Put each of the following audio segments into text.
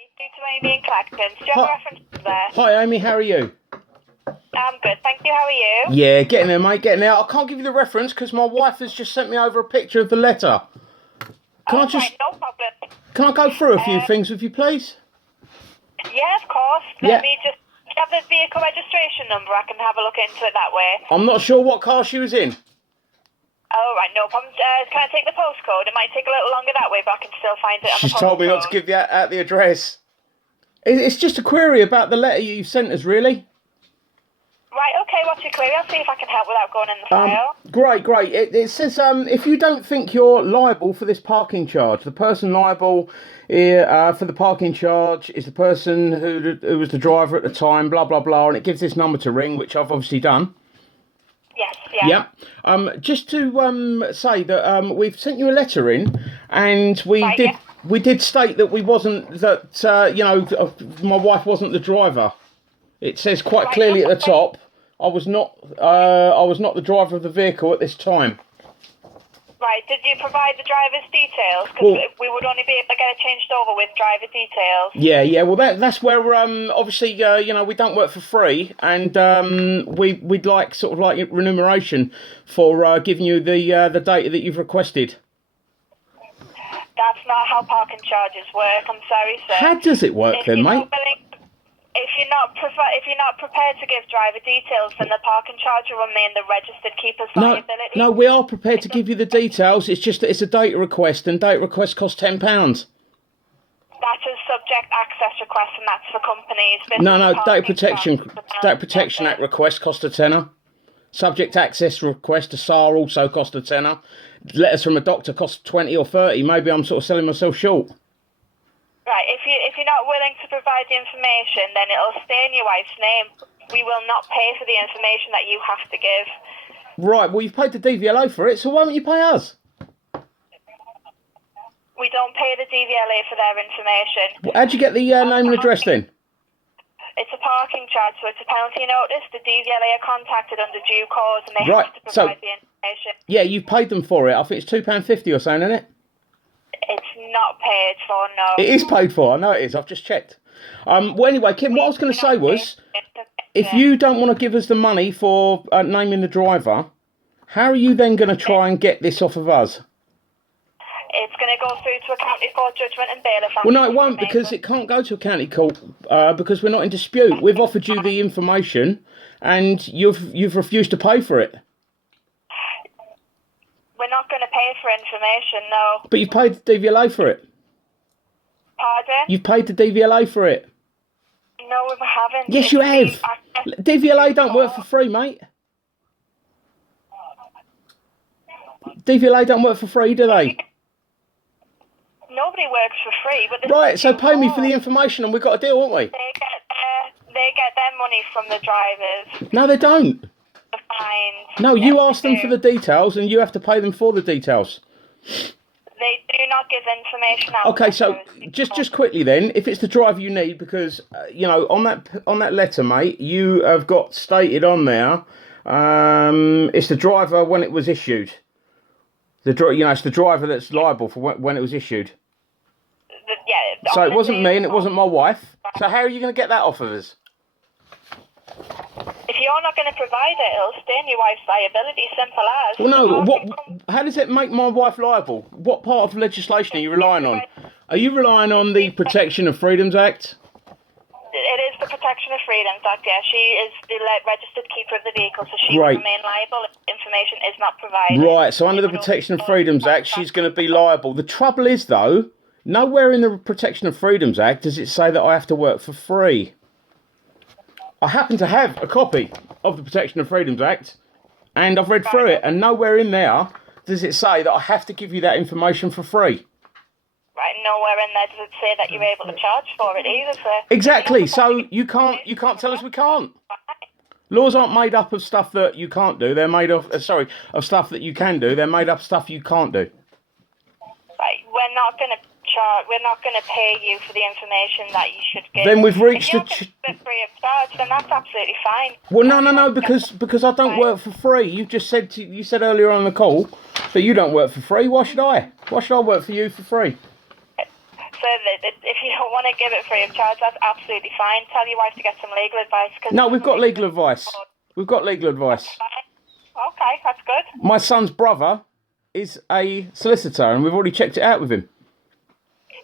Due to Amy and Clacton. Do you have a reference there? Hi Amy, how are you? I'm good, thank you. How are you? Yeah, getting there, mate, getting there. I can't give you the reference because my wife has just sent me over a picture of the letter. Right, no problem. Can I go through a few things with you, please? Yeah, of course. Yeah. Let me just have the vehicle registration number. I can have a look into it that way. I'm not sure what car she was in. Oh, right, no problem. Can I take the postcode? It might take a little longer that way, but I can still find it on She's the postcode. told me not to give you out the address. It's just a query about the letter you sent us, really. Right, okay, what's your query? I'll see if I can help without going in the file. Great. It says, if you don't think you're liable for this parking charge, the person liable for the parking charge is the person who was the driver at the time, blah, blah, blah, and it gives this number to ring, which I've obviously done. Yes, yeah. Yep. Just to say that we've sent you a letter in, and we did state that we wasn't my wife wasn't the driver. It says quite clearly at the top, I was not the driver of the vehicle at this time. Right, did you provide the driver's details? Because we would only be able to get it changed over with driver details. Yeah. Well, that's where obviously we don't work for free, and we'd like sort of like remuneration for giving you the data that you've requested. That's not how parking charges work. I'm sorry, sir. How does it work then, mate? If you're not prepared to give driver details, then the parking charge will remain the registered keeper's liability. No, we are prepared to give you the details. It's just that it's a data request, and data request costs £10. That's a subject access request, and that's for companies. No, Data Protection Act request cost a tenner. Subject access request, a SAR, also cost a tenner. Letters from a doctor cost 20 or 30. Maybe I'm sort of selling myself short. Right, if you're not willing to provide the information, then it'll stay in your wife's name. We will not pay for the information that you have to give. Right, well, you've paid the DVLA for it, so why don't you pay us? We don't pay the DVLA for their information. Well, how'd you get the name and address then? It's a parking charge, so it's a penalty notice. The DVLA are contacted under due cause, and they have to provide the information. Yeah, you paid them for it. I think it's £2.50 or something, isn't it? It's not paid for, no. It is paid for, I know it is, I've just checked. Well, anyway, Kim, what I was going to say was, if you don't want to give us the money for naming the driver, how are you then going to try and get this off of us? It's going to go through to a county court judgment and bailiff. Well, no, it won't, because it can't go to a county court, because we're not in dispute. We've offered you the information, and you've refused to pay for it. We're not going to pay for information, no. But you've paid the DVLA for it. Pardon? You've paid the DVLA for it. No, we haven't. Yes, you have. DVLA don't work for free, mate. DVLA don't work for free, do they? Nobody works for free. But right, so pay me for the information and we've got a deal, haven't we? They get their money from the drivers. No, they don't. No, you ask them for the details and you have to pay them for the details. They do not give information out. Okay, so just quickly then, if it's the driver you need, because on that letter, mate, you have got stated on there, it's the driver when it was issued. It's the driver that's liable for when it was issued. Yeah. So it wasn't me and it wasn't my wife. So how are you going to get that off of us? If you're not going to provide it, it'll stay in your wife's liability, simple as. Well, no, how does it make my wife liable? What part of legislation are you relying on? Are you relying on the Protection of Freedoms Act? It is the Protection of Freedoms Act, yeah. She is the registered keeper of the vehicle, so she will remain liable if information is not provided. Right, so under the Protection of Freedoms Act, she's going to be liable. The trouble is, though, nowhere in the Protection of Freedoms Act does it say that I have to work for free. I happen to have a copy of the Protection of Freedoms Act, and I've read through it, and nowhere in there does it say that I have to give you that information for free. Right, nowhere in there does it say that you're able to charge for it either, sir. Exactly, so you can't tell us we can't. Laws aren't made up of stuff that you can't do, they're made of stuff that you can do, they're made up of stuff you can't do. Right, we're not going to pay you for the information that you should give. Then we've reached the free of charge, then that's absolutely fine. Well, no, because I don't work for free. You said earlier on the call that you don't work for free. Why should I? Why should I work for you for free? sir, that if you don't want to give it free of charge, that's absolutely fine. Tell your wife to get some legal advice. No, we've got legal advice. We've got legal advice. Okay, that's good. My son's brother is a solicitor, and we've already checked it out with him.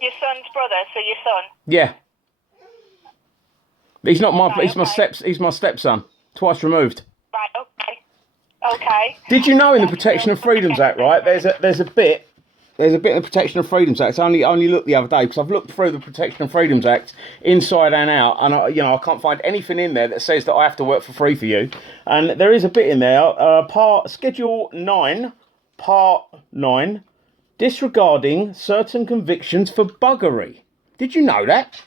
Your son's brother, so your son? Yeah. He's not my. Right, He's my stepson, twice removed. Right. Okay. Okay. Did you know in the Protection of Freedoms Act, right? There's a bit in the Protection of Freedoms Act. I only looked the other day because I've looked through the Protection of Freedoms Act inside and out, and I can't find anything in there that says that I have to work for free for you. And there is a bit in there, Schedule 9, Part 9, disregarding certain convictions for buggery. Did you know that?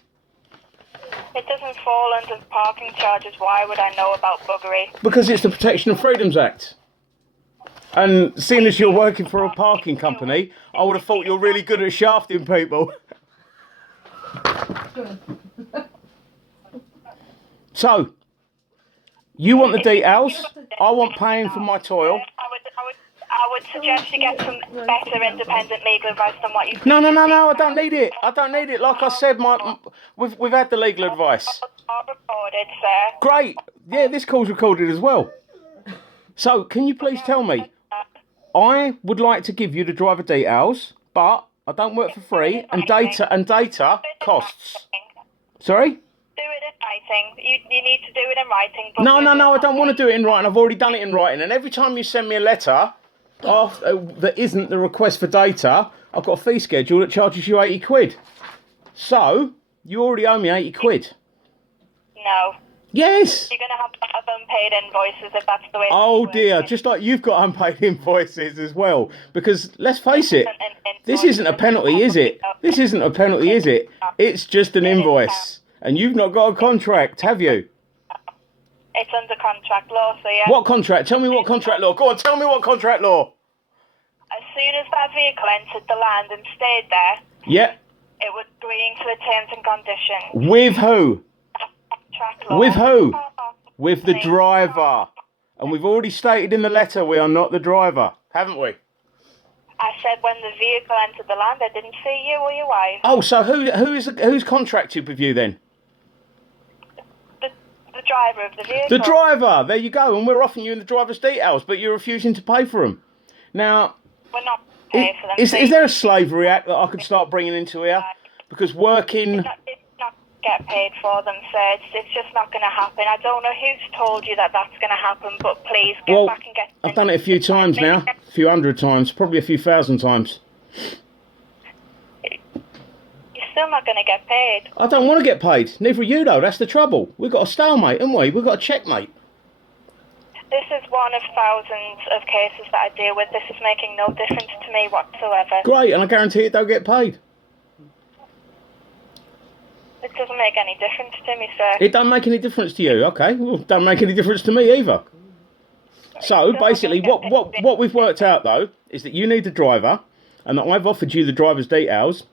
It doesn't fall under parking charges. Why would I know about buggery? Because it's the Protection of Freedoms Act. And seeing as you're working for a parking company, I would have thought you're really good at shafting people. So, you want the details? I want paying for my toil. I would suggest you get some better independent legal advice than what you've... No, I don't need it. I don't need it. Like I said, we've had the legal advice. All recorded, sir. Great. Yeah, this call's recorded as well. So, can you please tell me, I would like to give you the driver details, but I don't work for free, and data costs. Sorry? Do it in writing. You need to do it in writing. No, I don't want to do it in writing. I've already done it in writing, and every time you send me a letter that isn't the request for data, I've got a fee schedule that charges you 80 quid. So, you already owe me 80 quid. No. Yes. You're going to have unpaid invoices if that's the way... Oh dear, just like you've got unpaid invoices as well. Because, let's face it, this isn't a penalty, is it? This isn't a penalty, is it? It's just an invoice. And you've not got a contract, have you? It's under contract law, so yeah. What contract? Tell me what contract law. Go on, tell me what contract law. As soon as that vehicle entered the land and stayed there... Yeah. It was agreeing to the terms and conditions. With who? Contract law. With who? With the driver. And we've already stated in the letter we are not the driver, haven't we? I said when the vehicle entered the land, I didn't see you or your wife. Oh, so who's contracted with you then? The driver of the vehicle. The driver. There you go. And we're offering you the driver's details, but you're refusing to pay for them. Now, we're not paying for them. Is there a slavery act that I could start bringing into here? Because working... It's not get paid for them, sir. It's just not going to happen. I don't know who's told you that that's going to happen, but please get back and get... I've done it a few times now. A few hundred times. Probably a few thousand times. You're still not going to get paid. I don't want to get paid. Neither are you, though. That's the trouble. We've got a stalemate, haven't we? We've got a checkmate. This is one of thousands of cases that I deal with. This is making no difference to me whatsoever. Great, and I guarantee it don't get paid. It doesn't make any difference to me, sir. It don't make any difference to you, okay? Well, it don't make any difference to me either. So, basically, what we've worked out, though, is that you need a driver, and that I've offered you the driver's details,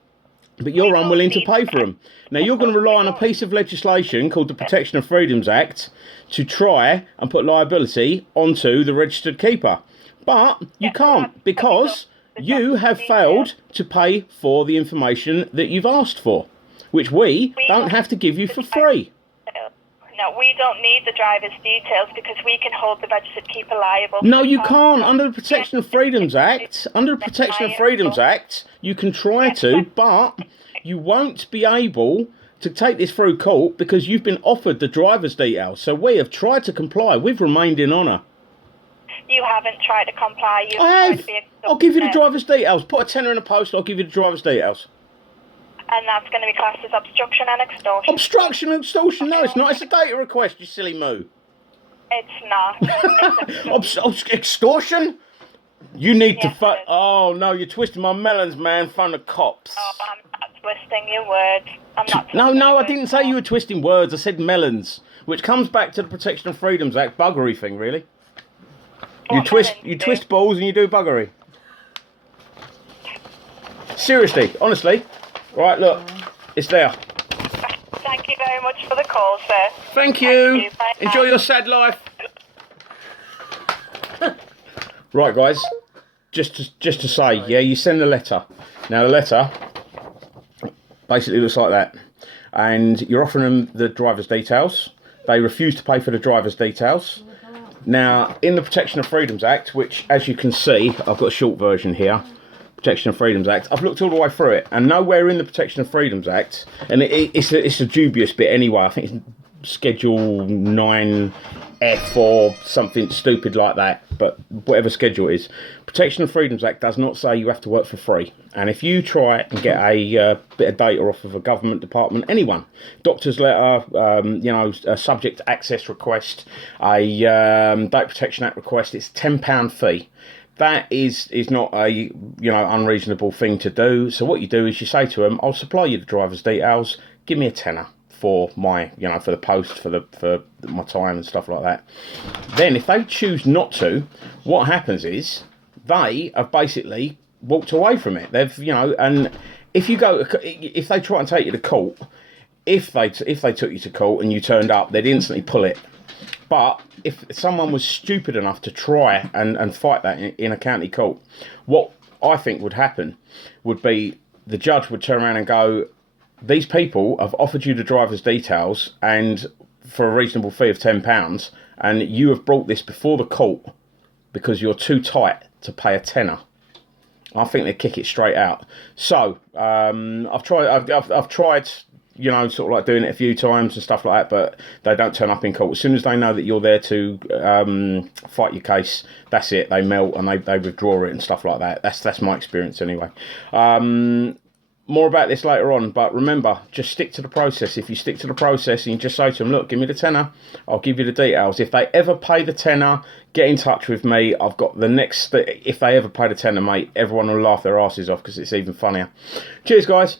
but you're unwilling to pay for them. Now, you're going to rely on a piece of legislation called the Protection of Freedoms Act to try and put liability onto the registered keeper. But you can't, because you have failed to pay for the information that you've asked for, which we don't have to give you for free. No, we don't need the driver's details because we can hold the registered keeper liable. No, you can't. Under the Protection of Freedoms Act, you can try to, but you won't be able to take this through court because you've been offered the driver's details. So we have tried to comply. We've remained in honour. You haven't tried to comply. I have. I'll give you the driver's details. Put a tenner in the post, I'll give you the driver's details. And that's going to be classed as obstruction and extortion. Obstruction and extortion? No, it's not. It's a data request, you silly moo. It's not. Extortion? You need to... Oh, no, you're twisting my melons, man, in front of cops. Oh, I'm not twisting your words. No, I didn't say you were twisting words. I said melons, which comes back to the Protection of Freedoms Act buggery thing, really. You twist balls and you do buggery. Seriously, honestly. Right, look, it's there. Thank you very much for the call, sir. Thank you. Enjoy your sad life. Right, guys, just to say, yeah, you send the letter. Now, the letter, Basically, it looks like that. And you're offering them the driver's details. They refuse to pay for the driver's details. Now, in the Protection of Freedoms Act, which, as you can see, I've got a short version here, Protection of Freedoms Act, I've looked all the way through it, and nowhere in the Protection of Freedoms Act, and it's a dubious bit anyway, I think it's Schedule 9F or something stupid like that, but whatever schedule it is, Protection of Freedoms Act does not say you have to work for free. And if you try and get a bit of data off of a government department, anyone, doctor's letter, a subject access request, a Data Protection Act request, it's £10 fee. That is not a unreasonable thing to do. So what you do is you say to them, I'll supply you the driver's details, give me a tenner for my for the post, for my time and stuff like that. Then if they choose not to, what happens is they have basically walked away from it. They've and if they try and take you to court, if they took you to court and you turned up, they'd instantly pull it. But if someone was stupid enough to try and fight that in a county court, what I think would happen would be the judge would turn around and go, these people have offered you the driver's details and for a reasonable fee of £10, and you have brought this before the court because you're too tight to pay a tenner. I think they'd kick it straight out. So I've tried sort of like doing it a few times and stuff like that, but they don't turn up in court. As soon as they know that you're there to fight your case, that's it. They melt and they withdraw it and stuff like that. That's my experience anyway. More about this later on, but remember, just stick to the process. If you stick to the process and you just say to them, look, give me the tenner, I'll give you the details. If they ever pay the tenner, get in touch with me. I've got the next, if they ever pay the tenner, mate, everyone will laugh their asses off because it's even funnier. Cheers, guys.